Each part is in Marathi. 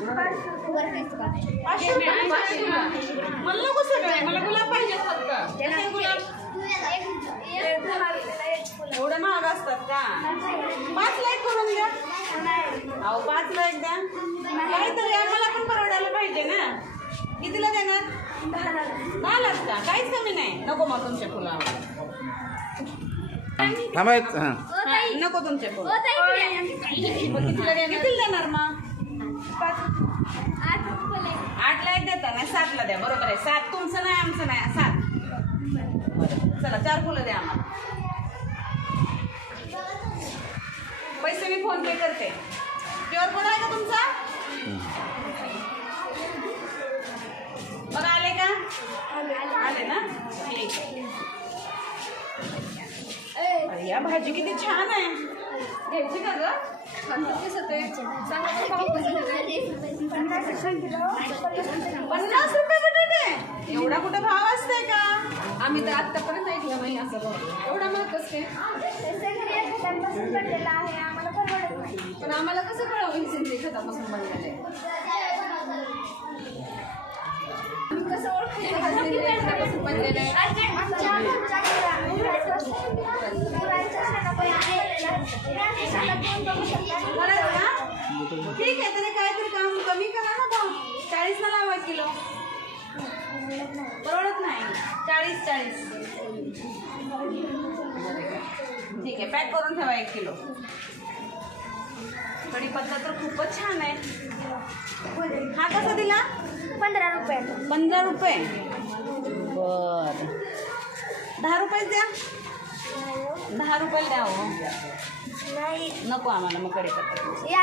मला नको सगळं, मला गुलाब पाहिजे फक्त. एवढं महाग असतात का? 5 लाख करून द्या. अहो 5 लाख द्या काहीतरी, आम्हाला पण परवडायला पाहिजे ना. कितीला देणार? 10 लाख का? काहीच कमी नाही. नको मग तुमच्या फुलावर नको तुमचे फुल. कितीला देणार मग? 8 लाख देता ना? 7 ला द्या. बरोबर आहे. 7 तुमचं नाही आमचं नाही. 7 चला 4 फुलं द्या आम्हाला. पैसे मी फोन पे करते. क्यूआर कोड आहे का तुमचा? बघा आले का? आले ना? ठीक आहे. या भाजी किती छान आहे. घ्यायची का ग? 50 रुपये बटाटे. एवढा कुठं भाव असते का? आम्ही तर आतापर्यंत ऐकलं नाही असं भाव. एवढा मग कसं पण आम्हाला कसं कळवं सेंद्रिय खतापासून बनलेलं आहे? कसं ओळखायचं सेंद्रिय खतापासून बनलेलं आहे? ठीक आहे. तरी काहीतरी काम कमी करा ना भाव. 40 ला लावा किलो. परवडत नाही. 40. ठीक आहे. पॅक करून ठेवा 1 किलो. कढीपत्ता तर खूपच छान आहे. हा कसा दिला? 15 रुपये. 15 रुपये. बर 10 रुपये द्या. 10 रुपये द्या. हो नाही नको आम्हाला मग कढीपत्ता. या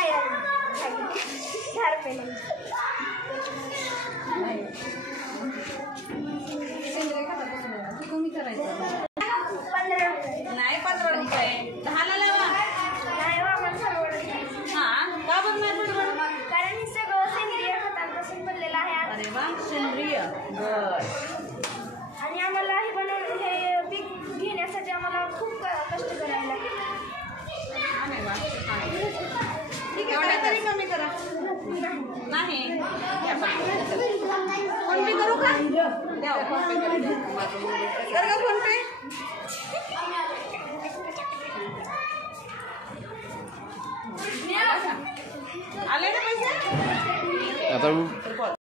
10 रुपये. सेंद्रिय खतापासून कमी करायचं. 15 रुपये. नाही 15 रुपये. 10 ला लावा. नाही आम्हाला परवडत नाही. हा का बरं नाही परवडत? कारण हे सगळं सेंद्रिय खतांपासून बनलेलं आहे. अरे वा सेंद्रिय. बर. आणि आम्हाला हे बनवून हे पीक घेण्यासाठी आम्हाला खूप कष्ट करायला लागले. अरे वा. ठीक आहे. काहीतरी कमी करा. नाही फोन पे करू का? द्या फोन पे करू. कर का फोन पे? आले ना पैसे? आता